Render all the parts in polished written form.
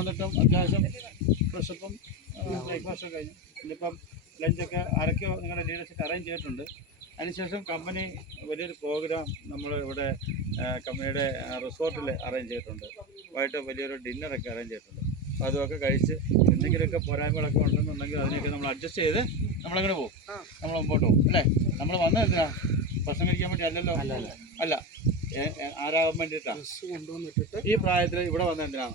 വന്നിട്ടും അത്യാവശ്യം ഫ്രഷപ്പും ബ്രേക്ക്ഫാസ്റ്റൊക്കെ കഴിഞ്ഞു. ഇന്നിപ്പം ലഞ്ചൊക്കെ ആരൊക്കെയോ നിങ്ങളുടെ ലീഡേഴ്സൊക്കെ അറേഞ്ച് ചെയ്തിട്ടുണ്ട്. അതിനുശേഷം കമ്പനി വലിയൊരു പ്രോഗ്രാം നമ്മൾ ഇവിടെ കമ്പനിയുടെ റിസോർട്ടിൽ അറേഞ്ച് ചെയ്തിട്ടുണ്ട്. വൈകിട്ട് വലിയൊരു ഡിന്നറൊക്കെ അറേഞ്ച് ചെയ്തിട്ടുണ്ട്. അപ്പോൾ അതൊക്കെ കഴിച്ച് എന്തെങ്കിലുമൊക്കെ പോരായ്മകളൊക്കെ ഉണ്ടെന്നുണ്ടെങ്കിൽ അതിനെയൊക്കെ നമ്മൾ അഡ്ജസ്റ്റ് ചെയ്ത് നമ്മളങ്ങനെ പോകും, നമ്മൾ മുമ്പോട്ട് പോകും അല്ലേ. നമ്മൾ വന്നത് എന്തിനാ? ഭക്ഷണം കഴിക്കാൻ വേണ്ടി അല്ലല്ലോ. അല്ല, ആരാകാൻ വേണ്ടിയിട്ടാണ് ഈ പ്രായത്തിൽ ഇവിടെ വന്നത്? എന്തിനാണ്?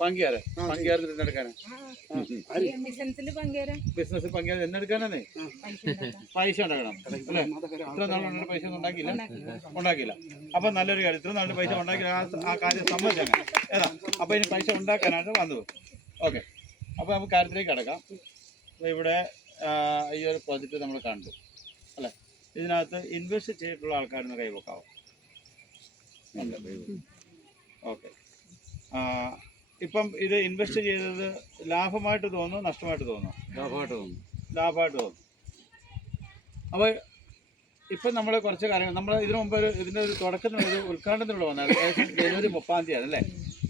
പങ്കുകാരൻ തിരഞ്ഞെടുക്കാനാണ്. ബിസിനസ്സിൽ പങ്കുകാരൻ എന്നെടുക്കാനേ പൈസ ഉണ്ടാക്കണം അല്ലേ. ഇത്ര നാളുകൊണ്ട് പൈസ ഒന്നും ഉണ്ടാക്കിയില്ല. അപ്പൊ നല്ലൊരു കാര്യം, ഇത്ര നാളുടെ പൈസ ഉണ്ടാക്കി ആ കാര്യം സമ്മതിച്ചാൽ ഏതാ. അപ്പൊ ഇനി പൈസ ഉണ്ടാക്കാനായിട്ട് വന്നത്. ഓക്കെ, അപ്പൊ നമുക്ക് കാര്യത്തിലേക്ക് കിടക്കാം. അപ്പൊ ഇവിടെ ഈ ഒരു പ്രോജക്റ്റ് നമ്മൾ കണ്ടു അല്ലേ. ഇതിനകത്ത് ഇൻവെസ്റ്റ് ചെയ്തിട്ടുള്ള ആൾക്കാരൊന്ന് കൈവെക്കാവോ? ഓക്കെ, ഇപ്പം ഇത് ഇൻവെസ്റ്റ് ചെയ്തത് ലാഭമായിട്ട് തോന്നുന്നു, നഷ്ടമായിട്ട് തോന്നുന്നു? ലാഭമായിട്ട് തോന്നുന്നു. അപ്പോൾ ഇപ്പം നമ്മൾ കുറച്ച് കാര്യങ്ങൾ നമ്മൾ ഇതിനു മുമ്പ് ഇതിൻ്റെ ഒരു തുടക്കത്തിനൊരു ഉദ്ഘാടനത്തിനുള്ള വന്നായിരുന്നു. ഏകദേശം ജനുവരി 30 അല്ലേ,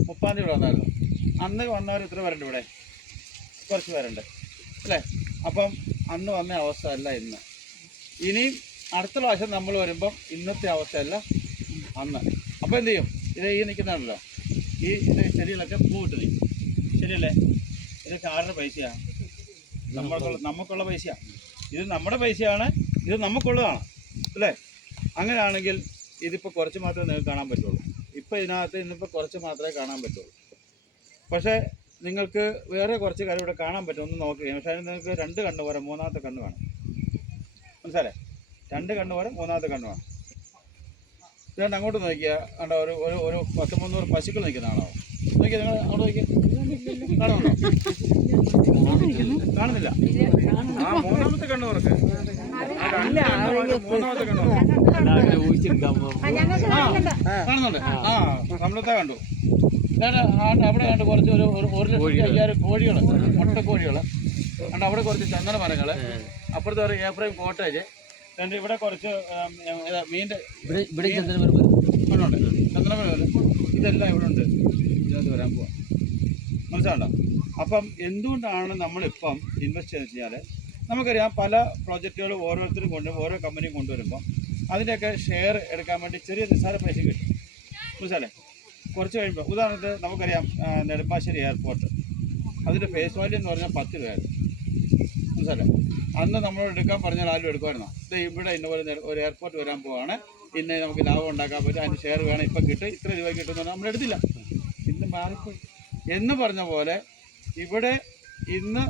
30 ഇവിടെ വന്നായിരുന്നു. അന്ന് വന്നവർ എത്ര പേരുണ്ട് ഇവിടെ? കുറച്ച് പേരുണ്ട് അല്ലേ. അപ്പം അന്ന് വന്ന അവസ്ഥ അല്ല ഇന്ന്. ഇനിയും അടുത്ത പ്രാവശ്യം നമ്മൾ വരുമ്പം ഇന്നത്തെ അവസ്ഥയല്ല അന്ന്. അപ്പോൾ എന്ത് ചെയ്യും? ഇത് ഈ നിൽക്കുന്നതാണല്ലോ, ഇത് ചെടികളൊക്കെ പൂവിട്ട് നിൽക്കും, ശരിയല്ലേ? ഇതൊക്കെ ആരുടെ പൈസയാണ്? നമുക്കുള്ള പൈസയാണ്. ഇത് നമ്മുടെ പൈസയാണ്, ഇത് നമുക്കുള്ളതാണ് അല്ലേ. അങ്ങനെയാണെങ്കിൽ ഇതിപ്പോൾ കുറച്ച് മാത്രമേ നിങ്ങൾക്ക് കാണാൻ പറ്റുള്ളൂ. ഇപ്പോൾ ഇതിനകത്ത് ഇന്നിപ്പോൾ കുറച്ച് മാത്രമേ കാണാൻ പറ്റുള്ളൂ. പക്ഷേ നിങ്ങൾക്ക് വേറെ കുറച്ച് കാര്യം ഇവിടെ കാണാൻ പറ്റും, ഒന്ന് നോക്കുകയും. പക്ഷേ നിങ്ങൾക്ക് 2 കണ്ണ് പോരാ, 3ാമത്തെ കണ്ണ് വേണം. മനസ്സിലായേ? 2 കണ്ണ് പോരാ, 3ാമത്തെ കണ്ണ് വേണം. ഇതുകൊണ്ട് അങ്ങോട്ട് നോക്കിയാൽ കണ്ടോ, ഒരു 10-300 പശുക്കൾ നിൽക്കുന്നതാണോ? നോക്കിയാൽ നിങ്ങൾ അങ്ങോട്ട് നോക്കിയാൽ കാണുന്നുണ്ടോ? കാണുന്നില്ല. ആ 3ാമത്തെ കണ്ണ് തുറക്ക്, 3ാമത്തെ കണ്ണ് കാണുന്നുണ്ട്. ആ നമ്മളത്തെ കണ്ടു. അവിടെ കണ്ട് കുറച്ച് ഒരു 1,50,000 കോഴികൾ, മുട്ടക്കോഴികൾ കണ്ട്. അവിടെ കുറച്ച് ചന്ദന മരങ്ങൾ, അപ്പുറത്തെ ഒരു ഏപ്രൈം കോട്ടേജ്, ഇവിടെ കുറച്ച് മീൻ്റെ ചന്ദനമരം, ഇതെല്ലാം ഇവിടെ ഉണ്ട്. ഇതിനകത്ത് വരാൻ പോവാം, മനസ്സിലാണ്ടോ? അപ്പം എന്തുകൊണ്ടാണ് നമ്മളിപ്പം ഇൻവെസ്റ്റ് ചെയ്യുന്നത് വെച്ചാൽ, നമുക്കറിയാം പല പ്രോജക്റ്റുകൾ ഓരോരുത്തരും ഓരോ കമ്പനിയും കൊണ്ടുവരുമ്പം അതിൻ്റെയൊക്കെ ഷെയർ എടുക്കാൻ വേണ്ടി ചെറിയ നിസ്സാര പൈസ കിട്ടും, മനസ്സിലല്ലേ? കുറച്ച് കഴിയുമ്പോൾ ഉദാഹരണത്തിന് നമുക്കറിയാം നെടുമ്പാശ്ശേരി എയർപോർട്ട്, അതിൻ്റെ ഫേസ് വാല്യൂ എന്ന് പറഞ്ഞാൽ 10 രൂപയായിരുന്നു, മനസ്സിലല്ലേ? അന്ന് നമ്മളോട് എടുക്കാൻ പറഞ്ഞാൽ ആരും എടുക്കുമായിരുന്നോ? ഇത് ഇവിടെ ഇന്നപോലെ ഒരു എയർപോർട്ട് വരാൻ പോവാണ്, ഇന്ന് നമുക്ക് ലാഭം ഉണ്ടാക്കാൻ പറ്റും, അതിന് ഷെയർ വേണം, ഇപ്പം കിട്ടും, ഇത്ര രൂപ കിട്ടുമെന്ന് നമ്മൾ എടുത്തില്ല. ഇന്ന് മാറിപ്പോയി എന്ന് പറഞ്ഞ പോലെ ഇവിടെ ഇന്ന്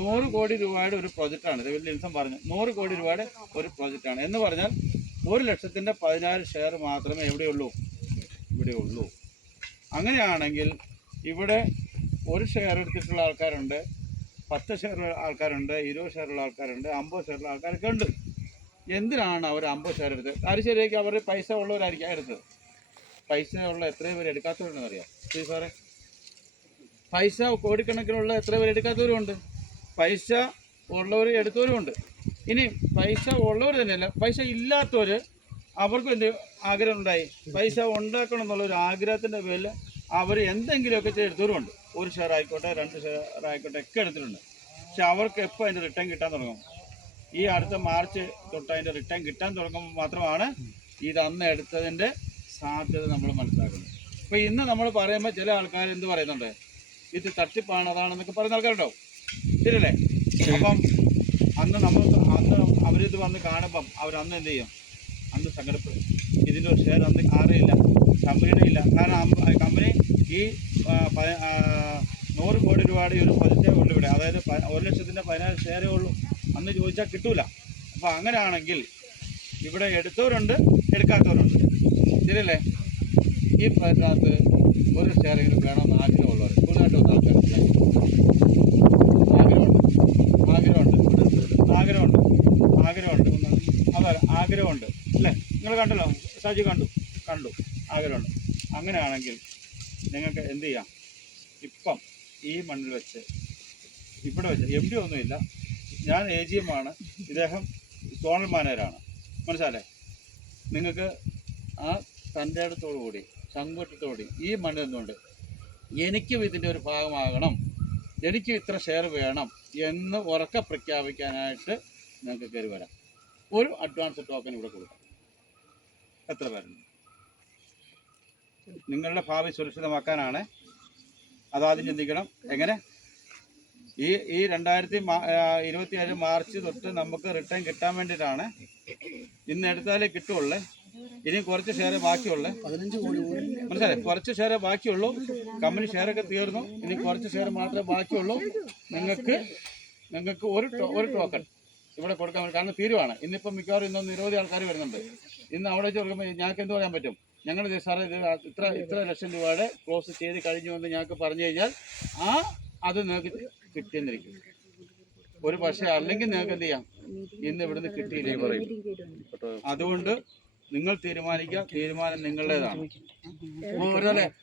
100 കോടി രൂപയുടെ ഒരു പ്രോജക്റ്റാണ്. ലിൻസൺ പറഞ്ഞു 100 കോടി രൂപയുടെ ഒരു പ്രോജക്റ്റാണ് എന്ന് പറഞ്ഞാൽ 1,00,000 ഷെയർ മാത്രമേ എവിടെയുള്ളൂ? ഇവിടെ ഉള്ളൂ. അങ്ങനെയാണെങ്കിൽ ഇവിടെ 1 ഷെയർ എടുത്തിട്ടുള്ള ആൾക്കാരുണ്ട്, 10 ഷെയറുള്ള ആൾക്കാരുണ്ട്, 20 ഷെയറുള്ള ആൾക്കാരുണ്ട്, 50 ഷെയറുള്ള ആൾക്കാരൊക്കെ ഉണ്ട്. എന്തിനാണ് അവർ 50 ഷെയർ എടുത്തത്? അത് ശരിയാക്കി അവർ പൈസ ഉള്ളവരായിരിക്കും എടുത്തത്. പൈസ ഉള്ള എത്രയും പേര് എടുക്കാത്തവരുണ്ടെന്ന് അറിയാം സാറേ? പൈസ കോടിക്കണക്കിനുള്ള എത്ര പേര് എടുക്കാത്തവരുമുണ്ട്, പൈസ ഉള്ളവർ എടുത്തവരുമുണ്ട്. ഇനി പൈസ ഉള്ളവർ തന്നെയല്ല, പൈസ ഇല്ലാത്തവർ അവർക്കും എന്ത് ആഗ്രഹം ഉണ്ടായി? പൈസ ഉണ്ടാക്കണം എന്നുള്ളൊരു ആഗ്രഹത്തിൻ്റെ പേരിൽ അവർ എന്തെങ്കിലുമൊക്കെ ചെയ്തെടുത്തവരുമുണ്ട്. 1 ഷെയർ ആയിക്കോട്ടെ, 2 ഷെയർ ആയിക്കോട്ടെ ഒക്കെ എടുത്തിട്ടുണ്ട്. പക്ഷെ അവർക്ക് എപ്പോൾ അതിൻ്റെ റിട്ടേൺ കിട്ടാൻ തുടങ്ങും? ഈ അടുത്ത മാർച്ച് തൊട്ട് അതിൻ്റെ റിട്ടേൺ കിട്ടാൻ തുടങ്ങുമ്പോൾ മാത്രമാണ് ഇത് അന്ന് എടുത്തതിൻ്റെ സാധ്യത നമ്മൾ മനസ്സിലാക്കുന്നത്. അപ്പോൾ ഇന്ന് നമ്മൾ പറയുമ്പോൾ ചില ആൾക്കാർ എന്ത് പറയുന്നുണ്ട്? ഇത് തട്ടിപ്പാണ്, അതാണെന്നൊക്കെ പറയുന്ന ആൾക്കാരുണ്ടാവും, ശരിയല്ലേ? അപ്പം അന്ന് അവരിത് വന്ന് കാണുമ്പം അവരന്ന് എന്ത് ചെയ്യും? അന്ന് സങ്കടപ്പെടും. ഇതിൻ്റെ ഒരു ഷെയർ അന്ന് അറിയില്ല, കമ്പനിയുടെ ഇല്ല. കാരണം കമ്പനി ഈ 100 കോടി രൂപയുടെ ഒരു പ്രൊജക്റ്റേ ഉള്ളൂ ഇവിടെ, അതായത് 1,00,000 ഷെയറേ ഉള്ളൂ. അന്ന് ചോദിച്ചാൽ കിട്ടൂല. അപ്പോൾ അങ്ങനെയാണെങ്കിൽ ഇവിടെ എടുത്തവരുണ്ട്, എടുക്കാത്തവരുണ്ട്, ശരിയല്ലേ? ഈ പ്രയത്നകത്ത് 1 ഷെയറെങ്കിലും വേണമെന്ന് ആഗ്രഹമുള്ളവർ കൂടുതലായിട്ട് വന്ന ആൾക്കാർ ആഗ്രഹമുണ്ട് അല്ലേ? നിങ്ങൾ കണ്ടല്ലോ, ഷാജി കണ്ടു ആഗ്രഹമുണ്ട്. അങ്ങനെയാണെങ്കിൽ നിങ്ങൾക്ക് എന്ത് ചെയ്യാം? ഇപ്പം ഈ മണ്ണിൽ വെച്ച് ഇവിടെ വെച്ച് MD ഒന്നുമില്ല, ഞാൻ AGM ആണ്, ഇദ്ദേഹം സോണൽ മാനേജരാണ്, മനസ്സിലല്ലേ? നിങ്ങൾക്ക് ആ തൻ്റെ അടുത്തോടുകൂടി ചങ്കൂറ്റത്തോടുകൂടി ഈ മണ്ണിൽ നിന്നുകൊണ്ട് എനിക്കും ഇതിൻ്റെ ഒരു ഭാഗമാകണം, എനിക്ക് ഇത്ര ഷെയർ വേണം എന്ന് ഉറക്കെ പ്രഖ്യാപിക്കാനായിട്ട് നിങ്ങൾക്ക് കയറി വരാം. ഒരു അഡ്വാൻസ് ടോക്കൺ ഇവിടെ കൊടുക്കാം. എത്ര പേരുണ്ട്? നിങ്ങളുടെ ഭാവി സുരക്ഷിതമാക്കാനാണ്. അതാദ്യം ചിന്തിക്കണം. എങ്ങനെ ഈ 2027 മാർച്ച് തൊട്ട് നമുക്ക് റിട്ടേൺ കിട്ടാൻ വേണ്ടിയിട്ടാണ്. ഇന്ന് എടുത്താലേ കിട്ടുള്ളേ. ഇനി കുറച്ച് ഷെയർ ബാക്കിയുള്ളേ. മനസ്സിലായി? കുറച്ച് ഷെയർ ബാക്കിയുള്ളൂ. കമ്പനി ഷെയറൊക്കെ തീർന്നു. ഇനി കുറച്ച് ഷെയർ മാത്രമേ ബാക്കിയുള്ളൂ. നിങ്ങൾക്ക് ഒരു ടോക്കൺ ഇവിടെ കൊടുക്കാൻ വേണ്ടി. കാരണം തീരുവാണ്. ഇന്നിപ്പം മിക്കവാറും ഇന്നൊന്ന് നിരവധി ആൾക്കാർ വരുന്നുണ്ട്. ഇന്ന് അവിടെ വെച്ച് കൊടുക്കുമ്പോൾ ഞങ്ങൾക്ക് എന്ത് പറയാൻ പറ്റും? ഞങ്ങൾ സാറേ ഇത് ഇത്ര ലക്ഷം രൂപയുടെ ക്ലോസ് ചെയ്ത് കഴിഞ്ഞു എന്ന് ഞങ്ങൾക്ക് പറഞ്ഞു കഴിഞ്ഞാൽ അത് നിങ്ങൾക്ക് കിട്ടിയെന്നിരിക്കും. ഒരു പക്ഷേ അല്ലെങ്കിൽ നിങ്ങൾക്ക് എന്ത് ചെയ്യാം, ഇന്ന് ഇവിടുന്ന് കിട്ടിയില്ലേ പറയും. അതുകൊണ്ട് നിങ്ങൾ തീരുമാനിക്കുക. തീരുമാനം നിങ്ങളുടേതാണ്. അതുപോലെ